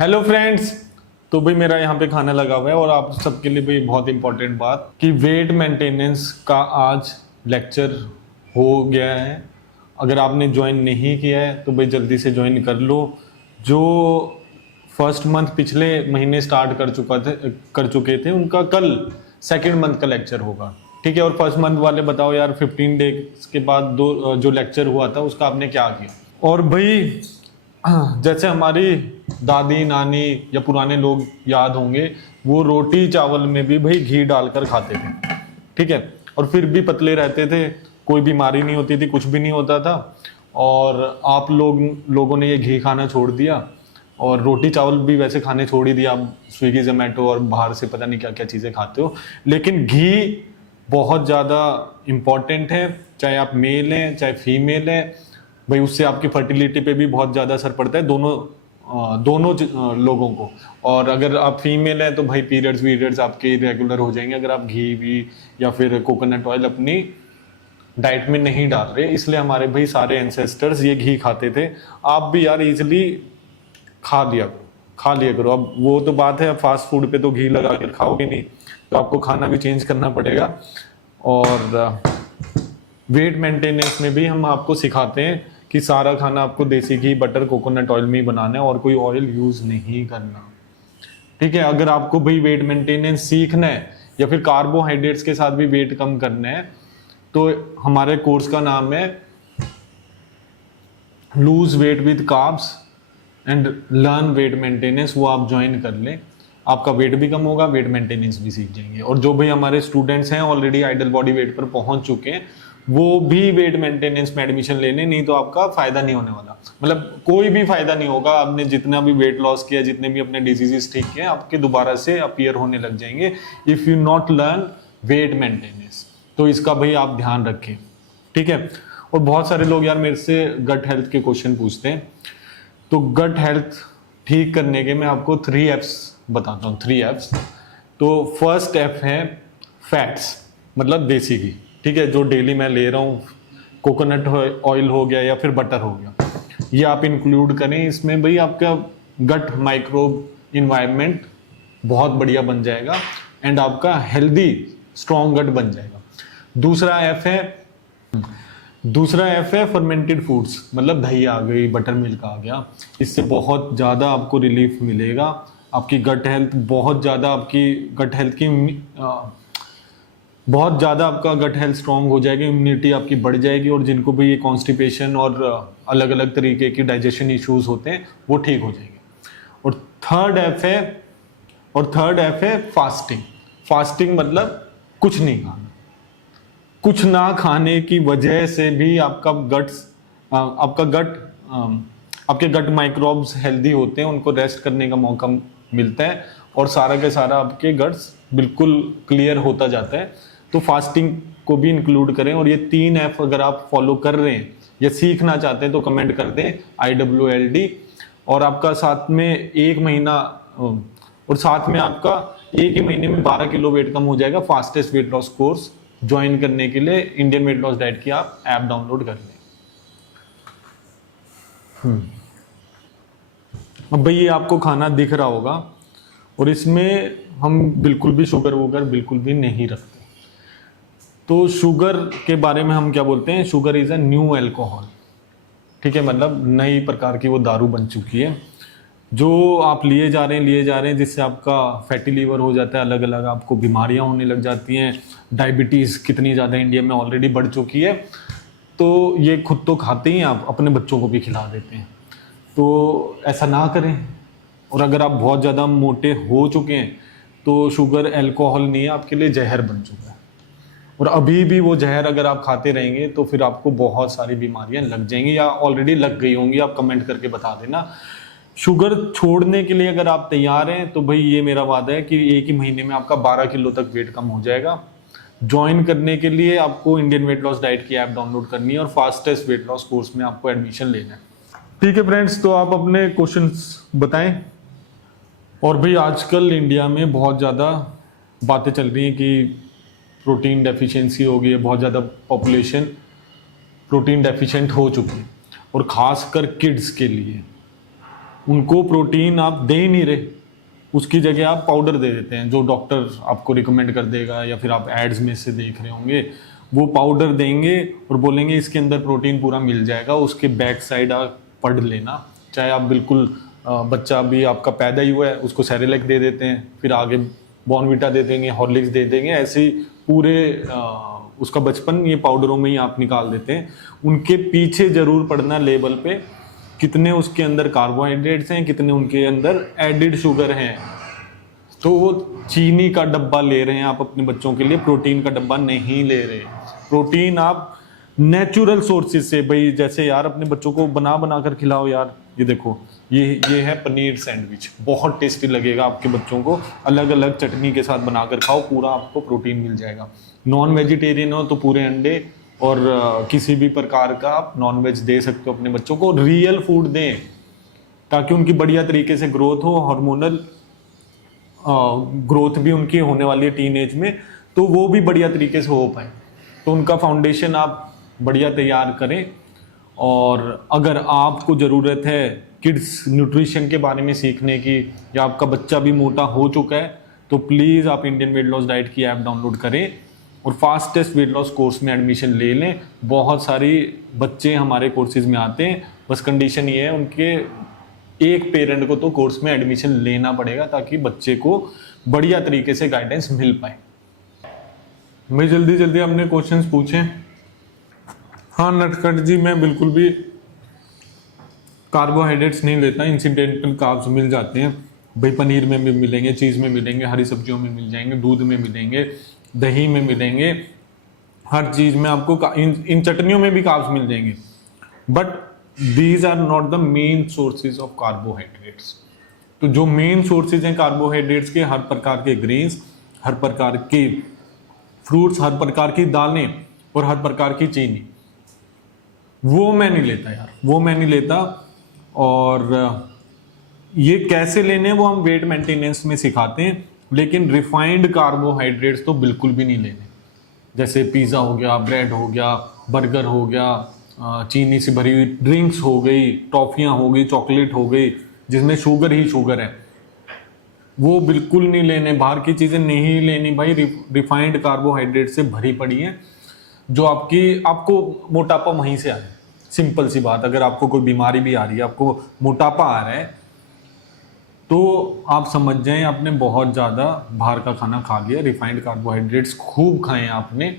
Hello friends. तो भाई मेरा यहाँ पे खाना लगा हुआ है और आप सबके लिए भाई बहुत इंपॉर्टेंट बात कि वेट मेंटेनेंस का आज लेक्चर हो गया है। अगर आपने ज्वाइन नहीं किया है तो भाई जल्दी से ज्वाइन कर लो। जो फर्स्ट मंथ पिछले महीने स्टार्ट कर चुके थे उनका कल सेकंड मंथ का लेक्चर होगा। ठीक है। और फर्स्ट मंथ वाले बताओ यार 15 डेज के बाद दो जो लेक्चर हुआ था उसका आपने क्या किया। और भाई जैसे हमारी दादी नानी या पुराने लोग याद होंगे, वो रोटी चावल में भी भाई घी डालकर खाते थे। ठीक है। और फिर भी पतले रहते थे, कोई बीमारी नहीं होती थी, कुछ भी नहीं होता था। और आप लोगों ने ये घी खाना छोड़ दिया और रोटी चावल भी वैसे खाने छोड़ ही दिया। आप स्विगी जोमेटो और बाहर से पता नहीं क्या क्या चीज़ें खाते हो, लेकिन घी बहुत ज़्यादा इम्पॉर्टेंट है। चाहे आप मेल हैं चाहे फीमेल हैं, भाई उससे आपकी फर्टिलिटी पे भी बहुत ज़्यादा असर पड़ता है, दोनों लोगों को। और अगर आप फीमेल हैं तो भाई पीरियड्स आपके रेगुलर हो जाएंगे अगर आप घी भी या फिर कोकोनट ऑयल अपनी डाइट में नहीं डाल रहे। इसलिए हमारे भाई सारे एंसेस्टर्स ये घी खाते थे। आप भी यार इजिली खा लिया करो। अब वो तो बात है, अब फास्ट फूड पे तो घी लगा कर खाओगे नहीं, तो आपको खाना भी चेंज करना पड़ेगा। और वेट मेंटेनेंस में भी हम आपको सिखाते हैं कि सारा खाना आपको देसी घी बटर कोकोनट ऑयल में ही बनाना है और कोई ऑयल यूज नहीं करना। ठीक है। अगर आपको भाई वेट मेंटेनेंस सीखना है या फिर कार्बोहाइड्रेट्स के साथ भी वेट कम करना है तो हमारे कोर्स का नाम है lose weight with carbs and learn wait maintenance. वो आप ज्वाइन कर लें, आपका वेट भी कम होगा, वेट मेंटेनेंस भी सीख जाएंगे। और जो भाई हमारे स्टूडेंट्स हैं ऑलरेडी आइडल बॉडी वेट पर पहुंच चुके हैं, वो भी वेट मेंटेनेंस में एडमिशन लेने, नहीं तो आपका फायदा नहीं होने वाला। मतलब कोई भी फायदा नहीं होगा। आपने जितना भी वेट लॉस किया, जितने भी अपने डिजीजेस ठीक किए, आपके दोबारा से अपीयर होने लग जाएंगे if you not learn wait maintenance. तो इसका भाई आप ध्यान रखें। ठीक है। और बहुत सारे लोग यार मेरे से गट हेल्थ के क्वेश्चन पूछते हैं, तो गट हेल्थ ठीक करने के मैं आपको 3 एप्स बताता हूँ। 3 एप्स। तो फर्स्ट एप है फैट्स, मतलब देसी घी। ठीक है। जो डेली मैं ले रहा हूँ, कोकोनट ऑयल हो गया या फिर बटर हो गया, ये आप इंक्लूड करें इसमें। भाई आपका गट माइक्रोब इन्वायरमेंट बहुत बढ़िया बन जाएगा एंड आपका हेल्दी स्ट्रॉन्ग गट बन जाएगा। दूसरा एफ है फर्मेंटेड फूड्स, मतलब दही आ गई, बटर मिल्क आ गया। इससे बहुत ज़्यादा आपको रिलीफ मिलेगा। आपकी गट हेल्थ बहुत ज़्यादा आपका गट हेल्थ स्ट्रांग हो जाएगी, इम्यूनिटी आपकी बढ़ जाएगी। और जिनको भी ये कॉन्स्टिपेशन और अलग अलग तरीके की डाइजेशन इश्यूज होते हैं वो ठीक हो जाएंगे। और थर्ड एफ है फास्टिंग मतलब कुछ नहीं खाना। कुछ ना खाने की वजह से भी आपके गट माइक्रोब्स हेल्दी होते हैं, उनको रेस्ट करने का मौका मिलता है और सारा के सारा आपके गट्स बिल्कुल क्लियर होता जाता है। तो फास्टिंग को भी इंक्लूड करें। और ये 3 ऐप अगर आप फॉलो कर रहे हैं या सीखना चाहते हैं तो कमेंट कर दें IWLD। और आपका साथ में 1 महीना और साथ में आपका 1 ही महीने में 12 किलो वेट कम हो जाएगा। Fastest weight loss course join करने के लिए इंडियन वेट लॉस डाइट की आप ऐप डाउनलोड कर लें। अब भाई ये आपको खाना दिख रहा होगा और इसमें हम बिल्कुल भी शुगर वुगर बिल्कुल भी नहीं रखते। तो शुगर के बारे में हम क्या बोलते हैं, sugar is a new alcohol. ठीक है। मतलब नई प्रकार की वो दारू बन चुकी है जो आप लिए जा रहे हैं, जिससे आपका फैटी लीवर हो जाता है, अलग अलग आपको बीमारियां होने लग जाती हैं। डायबिटीज़ कितनी ज़्यादा इंडिया में ऑलरेडी बढ़ चुकी है। तो ये खुद तो खाते ही, आप अपने बच्चों को भी खिला देते हैं। तो ऐसा ना करें। और अगर आप बहुत ज़्यादा मोटे हो चुके हैं तो शुगर एल्कोहल नहीं है, आपके लिए जहर बन चुका है। और अभी भी वो जहर अगर आप खाते रहेंगे तो फिर आपको बहुत सारी बीमारियां लग जाएंगी या ऑलरेडी लग गई होंगी। आप कमेंट करके बता देना। शुगर छोड़ने के लिए अगर आप तैयार हैं तो भाई ये मेरा वादा है कि 1 ही महीने में आपका 12 किलो तक वेट कम हो जाएगा। ज्वाइन करने के लिए आपको इंडियन वेट लॉस डाइट की ऐप डाउनलोड करनी है और फास्टेस्ट वेट लॉस कोर्स में आपको एडमिशन लेना है। ठीक है फ्रेंड्स, तो आप अपने क्वेश्चंस बताएं। और भाई आजकल इंडिया में बहुत ज़्यादा बातें चल रही हैं कि प्रोटीन डेफिशिएंसी हो गई है, बहुत ज़्यादा पॉपुलेशन प्रोटीन डेफिशिएंट हो चुकी है और ख़ासकर किड्स के लिए। उनको प्रोटीन आप दे ही नहीं रहे, उसकी जगह आप पाउडर दे देते हैं जो डॉक्टर आपको रिकमेंड कर देगा या फिर आप एड्स में से देख रहे होंगे। वो पाउडर देंगे और बोलेंगे इसके अंदर प्रोटीन पूरा मिल जाएगा, उसके बैक साइड आप पढ़ लेना। चाहे आप बिल्कुल बच्चा भी आपका पैदा ही हुआ है उसको सेरेलैक दे देते हैं, फिर आगे बॉर्नविटा दे देंगे, हॉर्लिक्स दे देंगे, ऐसे ही पूरे उसका बचपन ये पाउडरों में ही आप निकाल देते हैं। उनके पीछे जरूर पढ़ना लेबल पे कितने उसके अंदर कार्बोहाइड्रेट्स हैं, कितने उनके अंदर एडिड शुगर हैं। तो वो चीनी का डब्बा ले रहे हैं आप अपने बच्चों के लिए, प्रोटीन का डब्बा नहीं ले रहे। प्रोटीन आप नेचुरल सोर्सेज से, भाई जैसे यार अपने बच्चों को बना बना कर खिलाओ यार। ये देखो ये है पनीर सैंडविच, बहुत टेस्टी लगेगा आपके बच्चों को, अलग अलग चटनी के साथ बनाकर खाओ, पूरा आपको प्रोटीन मिल जाएगा। नॉन वेजिटेरियन हो तो पूरे अंडे और किसी भी प्रकार का आप नॉन वेज दे सकते हो अपने बच्चों को। रियल फूड दें ताकि उनकी बढ़िया तरीके से ग्रोथ हो, हार्मोनल ग्रोथ भी उनकी होने वाली है टीन एज में, तो वो भी बढ़िया तरीके से हो पाए। तो उनका फाउंडेशन आप बढ़िया तैयार करें। और अगर आपको ज़रूरत है किड्स न्यूट्रिशन के बारे में सीखने की, या आपका बच्चा भी मोटा हो चुका है, तो प्लीज़ आप इंडियन वेट लॉस डाइट की ऐप डाउनलोड करें और फास्टेस्ट वेट लॉस कोर्स में एडमिशन ले लें। बहुत सारी बच्चे हमारे कोर्सेज में आते हैं, बस कंडीशन ये है उनके एक पेरेंट को तो कोर्स में एडमिशन लेना पड़ेगा ताकि बच्चे को बढ़िया तरीके से गाइडेंस मिल पाए। मैं जल्दी अपने क्वेश्चंस पूछें। हाँ नटखट जी, मैं बिल्कुल भी कार्बोहाइड्रेट्स नहीं लेता, इंसिडेंटल कार्ब्स मिल जाते हैं भाई, पनीर में भी मिलेंगे, चीज़ में मिलेंगे, हरी सब्जियों में मिल जाएंगे, दूध में मिलेंगे, दही में मिलेंगे, हर चीज़ में आपको इन चटनियों में भी कार्ब्स मिल जाएंगे। But these are not the main sources of carbohydrates. तो जो मेन सोर्सेज हैं कार्बोहाइड्रेट्स के, हर प्रकार के ग्रेन्स, हर प्रकार के फ्रूट्स, हर प्रकार की दालें और हर प्रकार की चीनी, वो मैं नहीं लेता यार, वो मैं नहीं लेता। और ये कैसे लेने वो हम वेट मेंटेनेंस में सिखाते हैं, लेकिन रिफाइंड कार्बोहाइड्रेट्स तो बिल्कुल भी नहीं लेने। जैसे पिज़्ज़ा हो गया, ब्रेड हो गया, बर्गर हो गया, चीनी से भरी हुई ड्रिंक्स हो गई, टॉफ़ियाँ हो गई, चॉकलेट हो गई, जिसमें शुगर ही शुगर है, वो बिल्कुल नहीं लेने। बाहर की चीज़ें नहीं लेनी भाई, रिफाइंड कार्बोहाइड्रेट से भरी पड़ी हैं, जो आपको मोटापा वहीं से आ रहा है। सिंपल सी बात, अगर आपको कोई बीमारी भी आ रही है, आपको मोटापा आ रहा है, तो आप समझ जाएं आपने बहुत ज़्यादा बाहर का खाना खा लिया। रिफाइंड कार्बोहाइड्रेट्स खूब खाएं आपने,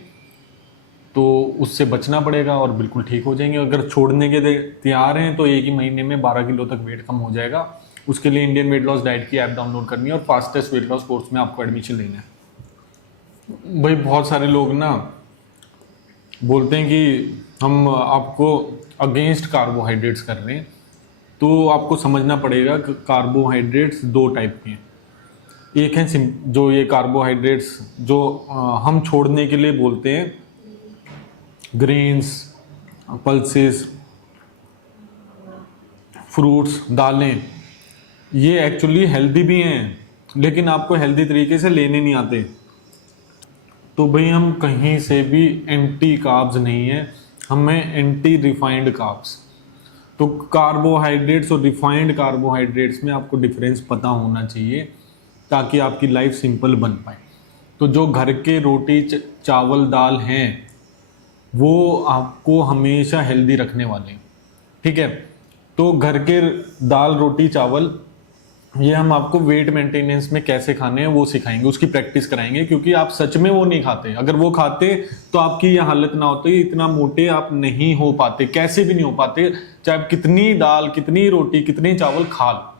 तो उससे बचना पड़ेगा और बिल्कुल ठीक हो जाएंगे। अगर छोड़ने के तैयार हैं तो एक ही महीने में 12 किलो तक वेट कम हो जाएगा। उसके लिए इंडियन वेट लॉस डाइट की ऐप डाउनलोड करनी है और फास्टेस्ट वेट लॉस कोर्स में आपको एडमिशन लेना है। भाई बहुत सारे लोग ना बोलते हैं कि हम आपको अगेंस्ट कार्बोहाइड्रेट्स कर रहे हैं, तो आपको समझना पड़ेगा कि कार्बोहाइड्रेट्स दो टाइप के हैं। एक है जो ये कार्बोहाइड्रेट्स जो हम छोड़ने के लिए बोलते हैं, ग्रेन्स, पल्सेस, फ्रूट्स, दालें, ये एक्चुअली हेल्दी भी हैं, लेकिन आपको हेल्दी तरीके से लेने नहीं आते। तो भाई हम कहीं से भी एंटी कार्ब्स नहीं है, हमें एंटी रिफाइंड कार्ब्स। तो कार्बोहाइड्रेट्स और रिफाइंड कार्बोहाइड्रेट्स में आपको डिफरेंस पता होना चाहिए ताकि आपकी लाइफ सिंपल बन पाए। तो जो घर के रोटी चावल दाल हैं वो आपको हमेशा हेल्दी रखने वाले हैं, ठीक है। तो घर के दाल रोटी चावल ये हम आपको वेट मेंटेनेंस में कैसे खाने हैं वो सिखाएंगे, उसकी प्रैक्टिस कराएंगे, क्योंकि आप सच में वो नहीं खाते। अगर वो खाते तो आपकी ये हालत ना होती, इतना मोटे आप नहीं हो पाते, कैसे भी नहीं हो पाते, चाहे आप कितनी दाल, कितनी रोटी, कितने चावल खा लो।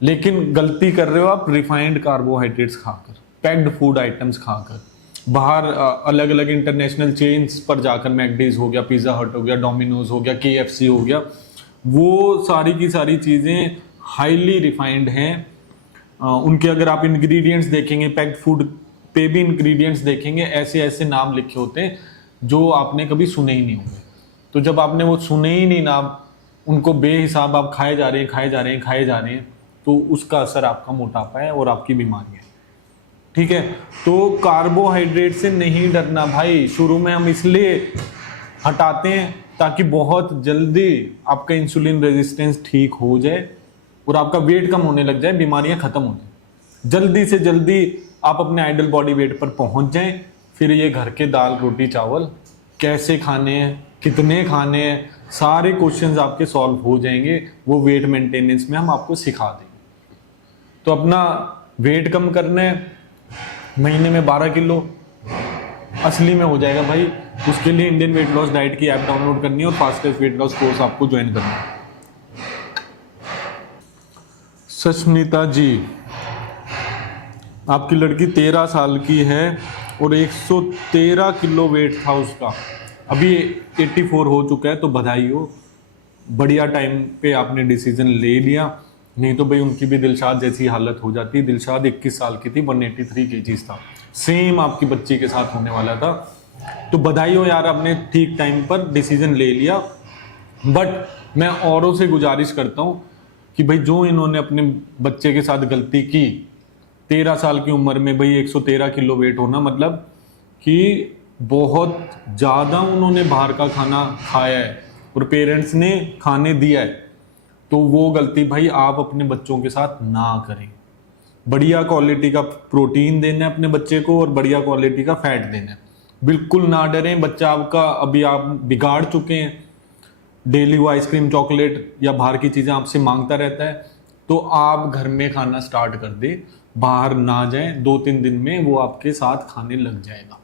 लेकिन गलती कर रहे हो आप रिफाइंड कार्बोहाइड्रेट्स खाकर, पैक्ड फूड आइटम्स खाकर, बाहर अलग अलग इंटरनेशनल चेन्स पर जाकर, मैकडीज हो गया, पिज़्ज़ा हट हो गया, डोमिनोज हो गया, KFC हो गया, वो सारी की सारी चीज़ें हाईली रिफाइंड हैं। उनके अगर आप इंग्रेडिएंट्स देखेंगे, पैक्ड फूड पे भी इंग्रेडिएंट्स देखेंगे, ऐसे ऐसे नाम लिखे होते हैं जो आपने कभी सुने ही नहीं होंगे। तो जब आपने वो सुने ही नहीं नाम, उनको बेहिसाब आप खाए जा रहे हैं, तो उसका असर आपका मोटापा है और आपकी बीमारी है, ठीक है। तो कार्बोहाइड्रेट से नहीं डरना भाई। शुरू में हम इसलिए हटाते हैं ताकि बहुत जल्दी आपका इंसुलिन रेजिस्टेंस ठीक हो जाए और आपका वेट कम होने लग जाए, बीमारियां खत्म हो जाए, जल्दी से जल्दी आप अपने आइडल बॉडी वेट पर पहुंच जाएं। फिर ये घर के दाल रोटी चावल कैसे खाने हैं, कितने खाने हैं, सारे क्वेश्चंस आपके सॉल्व हो जाएंगे। वो वेट मेंटेनेंस में हम आपको सिखा देंगे। तो अपना वेट कम करना है, महीने में 12 किलो असली में हो जाएगा भाई। उसके लिए इंडियन वेट लॉस डाइट की ऐप डाउनलोड करनी है और फास्टेस्ट वेट लॉस कोर्स आपको ज्वाइन करना है। सस्मिता जी, आपकी लड़की 13 साल की है और 113 किलो वेट था उसका, अभी 84 हो चुका है, तो बधाई हो, बढ़िया टाइम पे आपने डिसीजन ले लिया। नहीं तो भाई उनकी भी दिलशाद जैसी हालत हो जाती। दिलशाद 21 साल की थी, 183 केजीज था, सेम आपकी बच्ची के साथ होने वाला था। तो बधाई हो यार, आपने ठीक टाइम पर डिसीजन ले लिया। बट मैं औरों से गुजारिश करता हूँ कि भाई जो इन्होंने अपने बच्चे के साथ गलती की, 13 साल की उम्र में भाई 113 किलो वेट होना, मतलब कि बहुत ज़्यादा उन्होंने बाहर का खाना खाया है और पेरेंट्स ने खाने दिया है। तो वो गलती भाई आप अपने बच्चों के साथ ना करें। बढ़िया क्वालिटी का प्रोटीन देना है अपने बच्चे को और बढ़िया क्वालिटी का फैट देना है। बिल्कुल ना डरें, बच्चा आपका अभी आप बिगाड़ चुके हैं, डेली वो आइसक्रीम चॉकलेट या बाहर की चीज़ें आपसे मांगता रहता है, तो आप घर में खाना स्टार्ट कर दे, बाहर ना जाएं। 2-3 दिन में वो आपके साथ खाने लग जाएगा।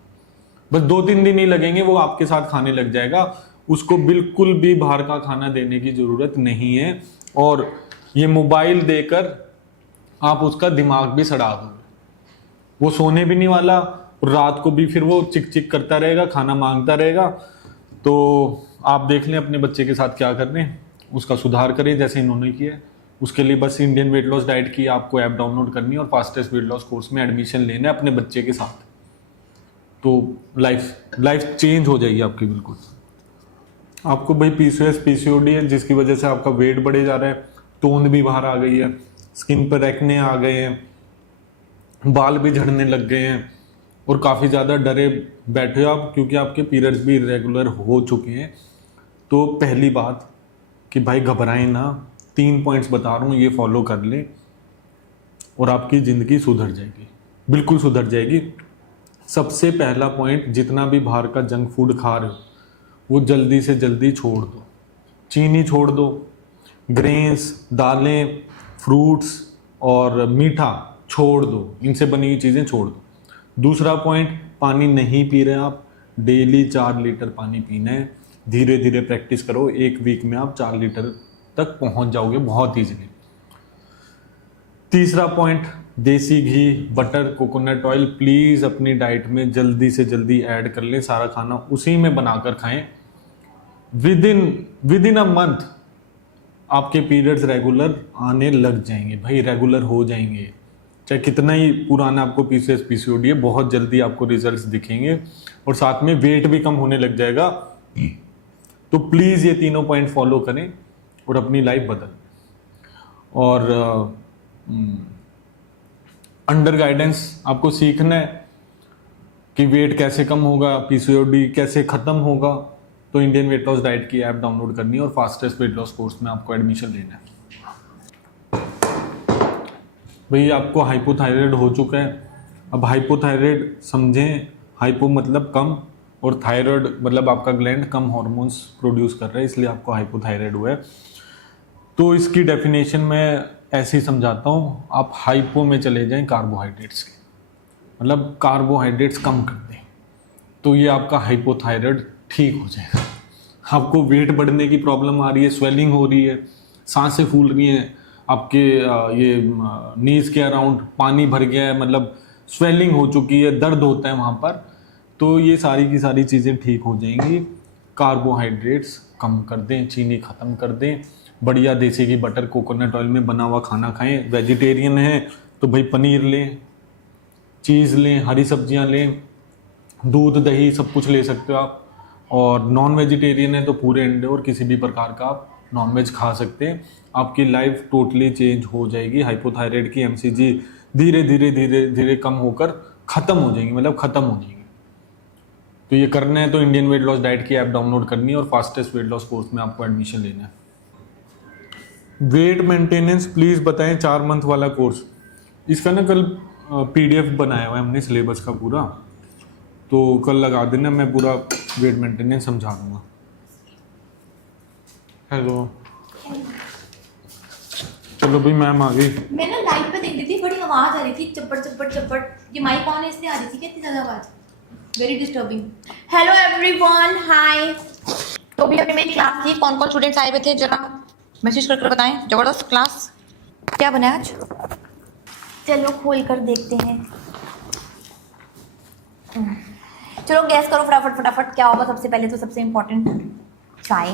बस 2-3 दिन ही लगेंगे, वो आपके साथ खाने लग जाएगा। उसको बिल्कुल भी बाहर का खाना देने की ज़रूरत नहीं है। और ये मोबाइल देकर आप उसका दिमाग भी सड़ा दोगे, वो सोने भी नहीं वाला और रात को भी फिर वो चिक चिक करता रहेगा, खाना मांगता रहेगा। तो आप देख लें अपने बच्चे के साथ क्या कर रहे हैं, उसका सुधार करें जैसे इन्होंने किया है। उसके लिए बस इंडियन वेट लॉस डाइट की आपको ऐप डाउनलोड करनी है और फास्टेस्ट वेट लॉस कोर्स में एडमिशन लेना है अपने बच्चे के साथ। तो लाइफ चेंज हो जाएगी आपकी बिल्कुल। आपको भाई पीसीओएस पीसीओडी है, जिसकी वजह से आपका वेट बढ़े जा रहा है, टोन भी बाहर आ गई है, स्किन पर एक्ने आ गए हैं, बाल भी झड़ने लग गए हैं और काफ़ी ज़्यादा डरे बैठे हो आप, क्योंकि आपके पीरियड्स भी इरेगुलर हो चुके हैं। तो पहली बात कि भाई घबराएं ना, 3 पॉइंट्स बता रहा हूँ, ये फॉलो कर लें और आपकी ज़िंदगी सुधर जाएगी, बिल्कुल सुधर जाएगी। सबसे पहला पॉइंट, जितना भी बाहर का जंक फूड खा रहे हो वो जल्दी से जल्दी छोड़ दो। चीनी छोड़ दो, ग्रेन्स, दालें, फ्रूट्स और मीठा छोड़ दो, इनसे बनी हुई चीज़ें छोड़ दो। दूसरा पॉइंट, पानी नहीं पी रहे आप, डेली 4 लीटर पानी पीना है। धीरे धीरे प्रैक्टिस करो, 1 वीक में आप 4 लीटर तक पहुंच जाओगे बहुत ईजिली। तीसरा पॉइंट, देसी घी, बटर, कोकोनट ऑयल प्लीज़ अपनी डाइट में जल्दी से जल्दी ऐड कर लें। सारा खाना उसी में बनाकर खाएं। विद इन अ मंथ आपके पीरियड्स रेगुलर आने लग जाएंगे भाई, रेगुलर हो जाएंगे। चाहे कितना ही पुराना आपको पीसीएस पीसीओडी है, बहुत जल्दी आपको रिजल्ट्स दिखेंगे और साथ में वेट भी कम होने लग जाएगा। तो प्लीज़ ये तीनों पॉइंट फॉलो करें और अपनी लाइफ बदलें। और अंडर गाइडेंस आपको सीखना है कि वेट कैसे कम होगा, पीसीओडी कैसे ख़त्म होगा, तो इंडियन वेट लॉस डाइट की ऐप डाउनलोड करनी है और फास्टेस्ट वेट लॉस कोर्स में आपको एडमिशन लेना है। भाई आपको हाइपोथायराइड हो चुका है। अब हाइपोथायराइड समझें, हाइपो मतलब कम और थायराइड मतलब आपका ग्लैंड कम हार्मोन्स प्रोड्यूस कर रहा है, इसलिए आपको हाइपोथायराइड हुआ है। तो इसकी डेफिनेशन मैं ऐसे ही समझाता हूँ, आप हाइपो में चले जाएं कार्बोहाइड्रेट्स के, मतलब कार्बोहाइड्रेट्स कम कर दें, तो ये आपका हाइपोथायराइड ठीक हो जाएगा। आपको वेट बढ़ने की प्रॉब्लम आ रही है, स्वेलिंग हो रही है, सांसें फूल रही हैं, आपके ये नीज के अराउंड पानी भर गया है, मतलब स्वेलिंग हो चुकी है, दर्द होता है वहाँ पर, तो ये सारी की सारी चीज़ें ठीक हो जाएंगी। कार्बोहाइड्रेट्स कम कर दें, चीनी ख़त्म कर दें, बढ़िया देसी घी, बटर, कोकोनट ऑयल में बना हुआ खाना खाएं। वेजिटेरियन है तो भाई पनीर लें, चीज़ लें, हरी सब्जियां लें, दूध दही सब कुछ ले सकते हो आप। और नॉन वेजिटेरियन है तो पूरे अंडे और किसी भी प्रकार का आप नॉन वेज खा सकते हैं। आपकी लाइफ टोटली चेंज हो जाएगी। हाइपोथायराइड की एमसीजी धीरे धीरे धीरे धीरे कम होकर ख़त्म हो जाएंगी, मतलब ख़त्म हो जाएंगी। तो ये करना है तो इंडियन वेट लॉस डाइट की ऐप डाउनलोड करनी है और फास्टेस्ट वेट लॉस कोर्स में आपको एडमिशन लेना है। वेट मेंटेनेंस प्लीज़ बताएं 4 मंथ वाला कोर्स। इसका ना कल PDF बनाया हुआ है हमने सिलेबस का पूरा, तो कल लगा देना, मैं पूरा वेट मेंटेनेंस समझा दूंगा। हेलो, चलो भाई मैम आ गई। मैं ना लाइव पे देख रही थी, बड़ी आवाज आ रही थी, चप्पड़ चप्पड़ चप्पड़। ये माइक ऑन है इसलिए आ रही थी, कितनी ज्यादा आवाज, वेरी डिस्टर्बिंग। हेलो एवरीवन, हाय। तो भी अभी मेरी क्लास थी, कौन कौन स्टूडेंट्स आए हुए थे जरा मैसेज कर बताएं। जबरदस्त क्लास, क्या बना आज? चलो खोल कर देखते हैं। चलो गैस करो फटाफट फटाफट क्या होगा। सबसे पहले तो सबसे इम्पोर्टेंट चाय,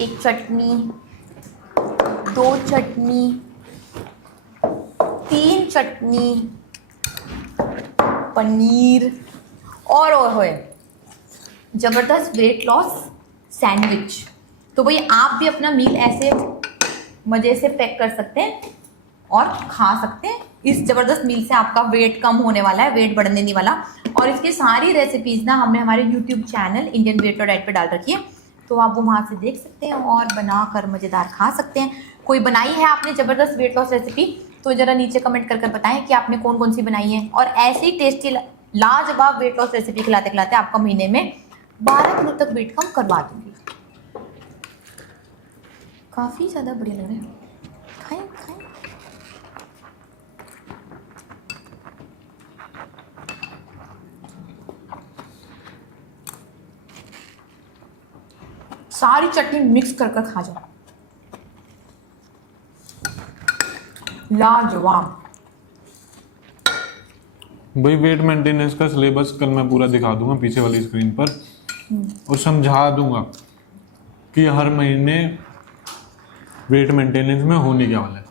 एक चटनी, 2 चटनी, 3 चटनी, पनीर और होए जबरदस्त वेट लॉस सैंडविच। तो भाई आप भी अपना मील ऐसे मज़े से पैक कर सकते हैं और खा सकते हैं। इस जबरदस्त मील से आपका वेट कम होने वाला है, वेट बढ़ने नहीं वाला। और इसकी सारी रेसिपीज ना हमने हमारे यूट्यूब चैनल इंडियन वेट और डाइट पे डाल रखी है, तो आप वो वहाँ से देख सकते हैं और बनाकर मज़ेदार खा सकते हैं। कोई बनाई है आपने ज़बरदस्त वेट लॉस रेसिपी तो ज़रा नीचे कमेंट कर बताएं कि आपने कौन कौन सी बनाई है। और ऐसी ही टेस्टी लाजवाब वेट लॉस रेसिपी खिलाते खिलाते आपका महीने में 12 किलो तक वेट कम करवा दूँगी। काफ़ी ज़्यादा बढ़िया लग रहे हैं, खाएं खाएं। सारी चटनी मिक्स कर कर खा जाओ, लाजवाब। भाई वेट मेंटेनेंस का सिलेबस कल मैं पूरा दिखा दूंगा पीछे वाली स्क्रीन पर और समझा दूंगा कि हर महीने वेट मेंटेनेंस में होने क्या वाला है।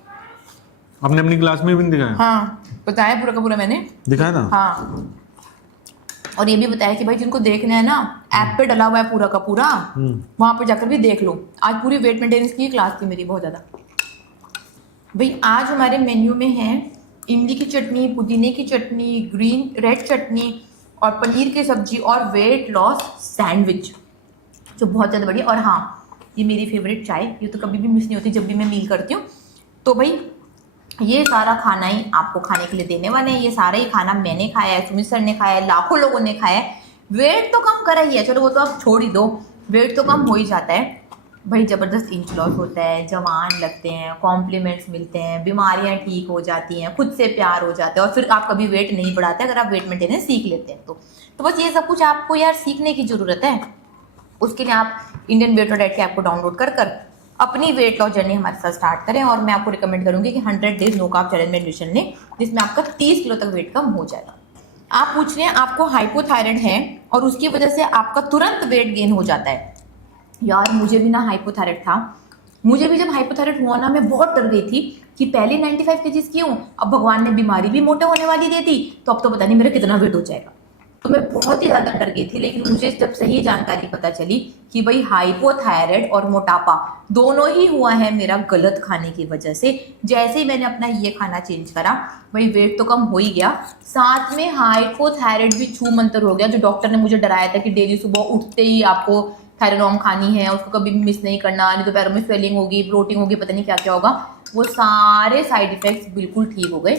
आपने अपनी क्लास में भी नहीं दिखाया? हाँ बताया पूरा का पूरा मैंने दिखाया था। हाँ, और ये भी बताया कि भाई जिनको देखना है ना, ऐप पे डला हुआ है पूरा का पूरा, वहां पे जाकर भी देख लो। आज पूरी वेट मेंटेनेंस की क्लास थी मेरी, बहुत ज्यादा। भाई आज हमारे मेन्यू में है इमली की चटनी, पुदीने की चटनी, ग्रीन रेड चटनी और पनीर की सब्जी और वेट लॉस सैंडविच, जो बहुत ज़्यादा बढ़िया। और हाँ, ये मेरी फेवरेट चाय, ये तो कभी भी मिस नहीं होती जब भी मैं मील करती हूँ। तो भाई ये सारा खाना ही आपको खाने के लिए देने वाले हैं। ये सारा ही खाना मैंने खाया है, सुमित सर ने खाया है, लाखों लोगों ने खाया है। वेट तो कम करा ही है, चलो वो तो आप छोड़ ही दो, वेट तो कम हो ही जाता है भाई। ज़बरदस्त इंच लॉस होता है, जवान लगते हैं, कॉम्प्लीमेंट्स मिलते हैं, बीमारियां ठीक हो जाती हैं, खुद से प्यार हो जाता है और फिर आप कभी वेट नहीं बढ़ाते अगर आप वेट मेंटेनेंस सीख लेते हैं तो बस ये सब कुछ आपको यार सीखने की ज़रूरत है। उसके लिए आप इंडियन वेट और डाइट के ऐप को डाउनलोड कर अपनी वेट लॉस जर्नी हमारे साथ स्टार्ट करें। और मैं आपको रिकमेंड करूंगी कि 100 डेज नो कार्ब चैलेंज में एडमिशन लें, जिसमें आपका 30 किलो तक वेट कम हो जाएगा। आप पूछ रहे हैं आपको हाइपोथायराइड है और उसकी वजह से आपका तुरंत वेट गेन हो जाता है। यार मुझे भी ना हाइपोथायराइड था, मुझे भी जब हाइपोथायराइड हुआ ना, मैं बहुत डर गई थी कि पहले 95 केजीज की हूँ, अब भगवान ने बीमारी भी मोटा होने वाली दे दी, तो अब तो पता नहीं मेरा कितना वेट हो जाएगा। तो मैं बहुत ही ज़्यादा डर गई थी। लेकिन मुझे जब सही जानकारी पता चली कि भाई हाइपोथायराइड और मोटापा दोनों ही हुआ है मेरा गलत खाने की वजह से, जैसे ही मैंने अपना ये खाना चेंज करा भाई वेट तो कम हो ही गया, साथ में हाइपोथायराइड भी छू मंतर हो गया। जो डॉक्टर ने मुझे डराया था कि डेली सुबह उठते ही आपको थायरानॉम खानी है, उसको कभी भी मिस नहीं करना, नहीं तो पैरों में स्वेलिंग होगी, ब्लोटिंग होगी, पता नहीं क्या क्या होगा, वो सारे साइड इफेक्ट्स बिल्कुल ठीक हो गए।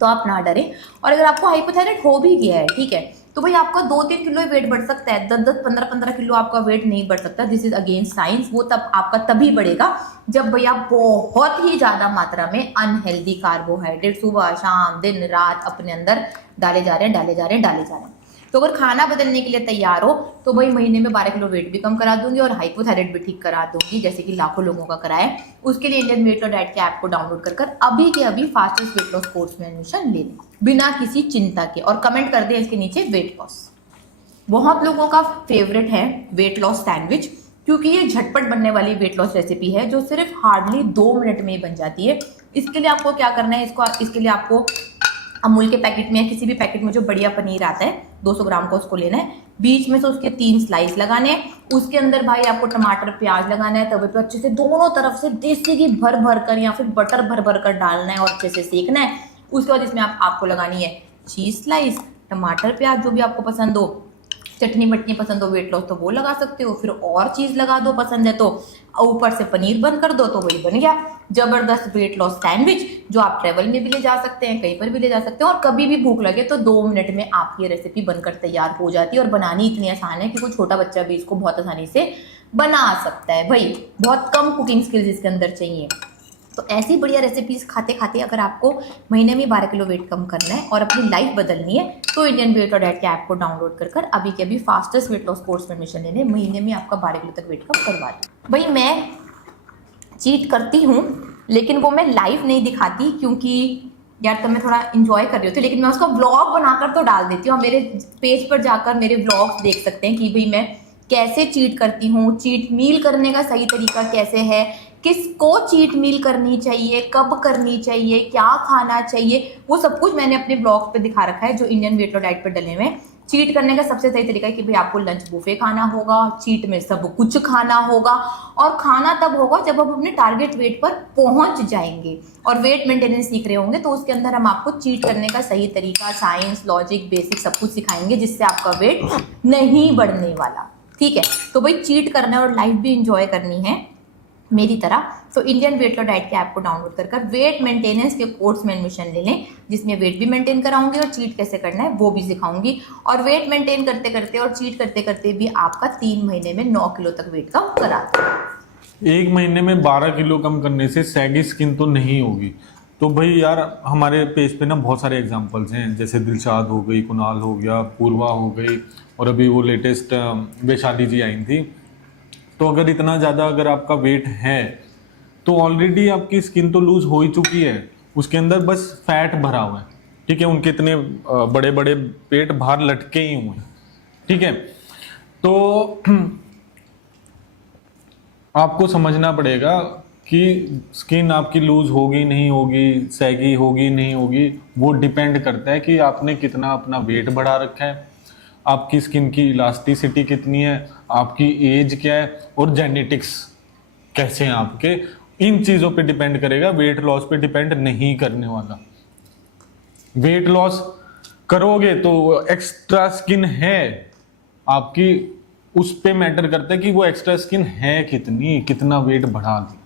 तो आप ना डरें। और अगर आपको हाइपोथायराइड हो भी गया है, ठीक है, तो भाई आपका 2-3 किलो वेट बढ़ सकता है, 10-10, 15-15 किलो आपका वेट नहीं बढ़ सकता। This is against science. वो तब आपका तभी बढ़ेगा जब भैया बहुत ही ज्यादा मात्रा में अनहेल्दी कार्बोहाइड्रेट सुबह शाम दिन रात अपने अंदर डाले जा रहे हैं। तो अगर खाना बदलने के लिए तैयार हो तो भाई महीने में 12 किलो वेट भी कम करा दूंगी और हाइपोथायराइड भी ठीक करा दूंगी, जैसे कि लाखों लोगों का कराए। उसके लिए इंडियन वेट और डाइट के ऐप को डाउनलोड कर अभी के अभी फास्टेस्ट वेट लॉस कोर्स में एडमिशन ले लें बिना किसी चिंता के। और कमेंट कर दें इसके नीचे वेट लॉस। बहुत लोगों का फेवरेट है वेट लॉस सैंडविच, क्योंकि ये झटपट बनने वाली वेट लॉस रेसिपी है जो सिर्फ हार्डली 2 मिनट में ही बन जाती है। इसके लिए आपको क्या करना है, इसके लिए आपको अमूल के पैकेट में या किसी भी पैकेट में जो बढ़िया पनीर आता है 200 ग्राम का उसको लेना है, बीच में से उसके 3 स्लाइस लगाने हैं। उसके अंदर भाई आपको टमाटर प्याज लगाना है, तवे पे अच्छे से दोनों तरफ से देसी घी भर भर कर या फिर बटर भर भर कर डालना है और अच्छे से सेकना है। उसके बाद इसमें आपको लगानी है चीज स्लाइस, टमाटर प्याज जो भी आपको पसंद हो, चटनी वटनी पसंद हो, वेट लॉस तो वो लगा सकते हो, फिर और चीज़ लगा दो पसंद है तो, ऊपर से पनीर बंद कर दो तो वही बन गया जबरदस्त वेट लॉस सैंडविच, जो आप ट्रेवल में भी ले जा सकते हैं, कहीं पर भी ले जा सकते हैं, और कभी भी भूख लगे तो 2 मिनट में आपकी ये रेसिपी बनकर तैयार हो जाती है। और बनानी इतनी आसान है कि कोई छोटा बच्चा भी इसको बहुत आसानी से बना सकता है। भाई बहुत कम कुकिंग स्किल्स इसके अंदर चाहिए। तो ऐसी बढ़िया रेसिपीज खाते खाते अगर आपको महीने में 12 किलो वेट कम करना है और अपनी लाइफ बदलनी है तो इंडियन वेट और डाइट के ऐप को डाउनलोड कर अभी के अभी फास्टेस्ट वेट लॉस कोर्स में एडमिशन लेने, महीने में आपका 12 किलो तक वेट कम करवा दूँ। भाई मैं चीट करती हूँ लेकिन वो मैं लाइव नहीं दिखाती, क्योंकि यार तब मैं थोड़ा इंजॉय कर रही होती हूँ, लेकिन मैं उसका व्लॉग बनाकर तो डाल देती हूँ। मेरे पेज पर जाकर मेरे व्लॉग्स देख सकते हैं कि भाई मैं कैसे चीट करती हूँ, चीट मील करने का सही तरीका कैसे है, किसको चीट मील करनी चाहिए, कब करनी चाहिए, क्या खाना चाहिए, वो सब कुछ मैंने अपने ब्लॉग पे दिखा रखा है जो इंडियन वेट लॉस डाइट पर डले हुए हैं। चीट करने का सबसे सही तरीका है कि भाई आपको लंच बुफे खाना होगा, चीट में सब कुछ खाना होगा, और खाना तब होगा जब आप अपने टारगेट वेट पर पहुंच जाएंगे और वेट मेंटेनेंस सीख रहे होंगे। तो उसके अंदर हम आपको चीट करने का सही तरीका, साइंस, लॉजिक, बेसिक सब कुछ सिखाएंगे जिससे आपका वेट नहीं बढ़ने वाला। ठीक है, तो भाई चीट करना और लाइफ भी इंजॉय करनी है मेरी तरह, तो इंडियन वेट लॉस डाइट के ऐप को डाउनलोड कर वेट मेंटेनेंस के कोर्स में एडमिशन ले लें, जिसमें वेट भी मेंटेन कराऊंगी और चीट कैसे करना है वो भी सिखाऊंगी। और वेट मेंटेन करते करते और चीट करते करते भी आपका 3 महीने में 9 किलो तक वेट कम करा दूं। 1 महीने में 12 किलो कम करने से सैगी स्किन तो नहीं होगी। तो भाई यार हमारे पेज पे ना बहुत सारे एग्जांपल्स हैं, जैसे दिलशाद हो गई, कुणाल हो गया, पूर्वा हो गई, और अभी वो लेटेस्ट वैशाली जी आई थी। तो अगर इतना ज़्यादा अगर आपका वेट है तो ऑलरेडी आपकी स्किन तो लूज हो ही चुकी है, उसके अंदर बस फैट भरा हुआ है। ठीक है, उनके इतने बड़े बड़े पेट बाहर लटके ही हुए हैं। ठीक है, तो आपको समझना पड़ेगा कि स्किन आपकी लूज होगी नहीं होगी, सैगी होगी नहीं होगी, वो डिपेंड करता है कि आपने कितना अपना वेट बढ़ा रखा है, आपकी स्किन की इलास्टिसिटी कितनी है, आपकी एज क्या है, और जेनेटिक्स कैसे हैं आपके। इन चीज़ों पे डिपेंड करेगा, वेट लॉस पे डिपेंड नहीं करने वाला। वेट लॉस करोगे तो एक्स्ट्रा स्किन है आपकी, उस पे मैटर करता है कि वो एक्स्ट्रा स्किन है कितनी, कितना वेट बढ़ा दी।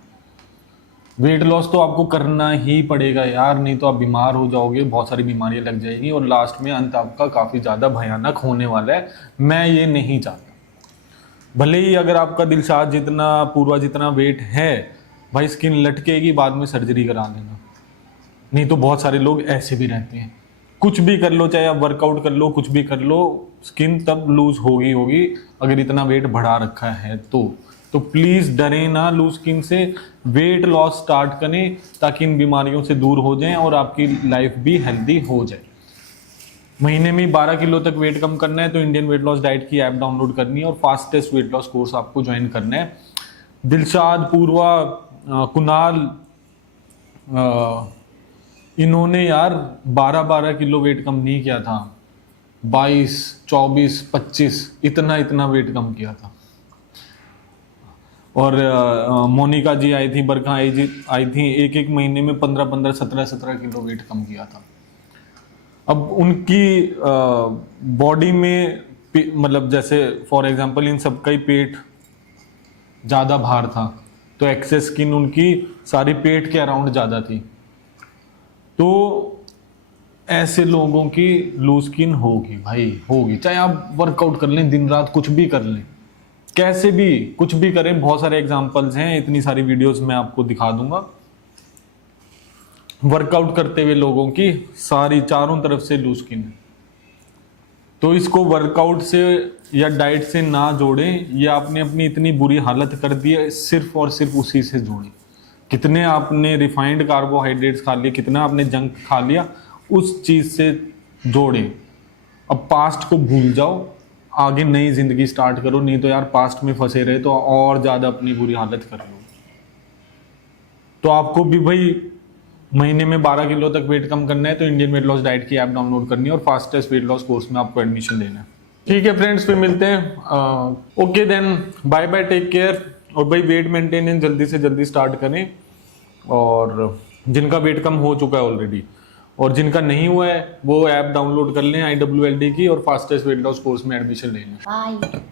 वेट लॉस तो आपको करना ही पड़ेगा यार, नहीं तो आप बीमार हो जाओगे, बहुत सारी बीमारियां लग जाएगी और लास्ट में अंत आपका काफ़ी ज़्यादा भयानक होने वाला है। मैं ये नहीं चाहता। भले ही अगर आपका दिलशाद जितना, पूर्वा जितना वेट है, भाई स्किन लटकेगी, बाद में सर्जरी करा लेना। नहीं तो बहुत सारे लोग ऐसे भी रहते हैं, कुछ भी कर लो, चाहे आप वर्कआउट कर लो, कुछ भी कर लो, स्किन तब लूज होगी अगर इतना वेट बढ़ा रखा है तो प्लीज़ डरें ना लूज स्किन से, वेट लॉस स्टार्ट करें ताकि इन बीमारियों से दूर हो जाएं और आपकी लाइफ भी हेल्दी हो जाए। महीने में 12 किलो तक वेट कम करना है तो इंडियन वेट लॉस डाइट की ऐप डाउनलोड करनी है और फास्टेस्ट वेट लॉस कोर्स आपको ज्वाइन करना है। दिलशाद, पूर्वा, कुणाल, इन्होंने यार 12-12 किलो वेट कम नहीं किया था, 22, 24, 25 इतना वेट कम किया था। और मोनिका जी आई थी, बरखा आई थी, एक महीने में 15-15, 17-17 किलो वेट कम किया था। अब उनकी बॉडी में मतलब जैसे फॉर एग्जांपल इन सबका ही पेट ज़्यादा भार था, तो एक्सेस स्किन उनकी सारी पेट के अराउंड ज़्यादा थी। तो ऐसे लोगों की लूज स्किन होगी भाई, होगी, चाहे आप वर्कआउट कर लें, दिन रात कुछ भी कर लें, कैसे भी कुछ भी करें। बहुत सारे एग्जांपल्स हैं, इतनी सारी वीडियोस मैं आपको दिखा दूंगा। वर्कआउट करते हुए लोगों की सारी चारों तरफ से लूज स्किन है। तो इसको वर्कआउट से या डाइट से ना जोड़ें, या आपने अपनी इतनी बुरी हालत कर दी है, सिर्फ और सिर्फ उसी से जोड़ें। कितने आपने रिफाइंड कार्बोहाइड्रेट्स खा लिए, कितना आपने जंक खा लिया, उस चीज़ से जोड़ें। अब पास्ट को भूल जाओ, आगे नई जिंदगी स्टार्ट करो, नहीं तो यार पास्ट में फंसे रहे तो और ज़्यादा अपनी बुरी हालत कर लो। तो आपको भी भाई महीने में 12 किलो तक वेट कम करना है तो इंडियन वेट लॉस डाइट की ऐप डाउनलोड करनी है और फास्टेस्ट वेट लॉस कोर्स में आपको एडमिशन लेना है। ठीक है फ्रेंड्स, फिर मिलते हैं। Okay then, bye bye, take care. और भाई वेट मेंटेनेंस जल्दी से जल्दी स्टार्ट करें, और जिनका वेट कम हो चुका है ऑलरेडी, और जिनका नहीं हुआ है वो ऐप डाउनलोड कर लें IWLD की और फास्टेस्ट वेट लॉस कोर्स में एडमिशन ले लें। बाय।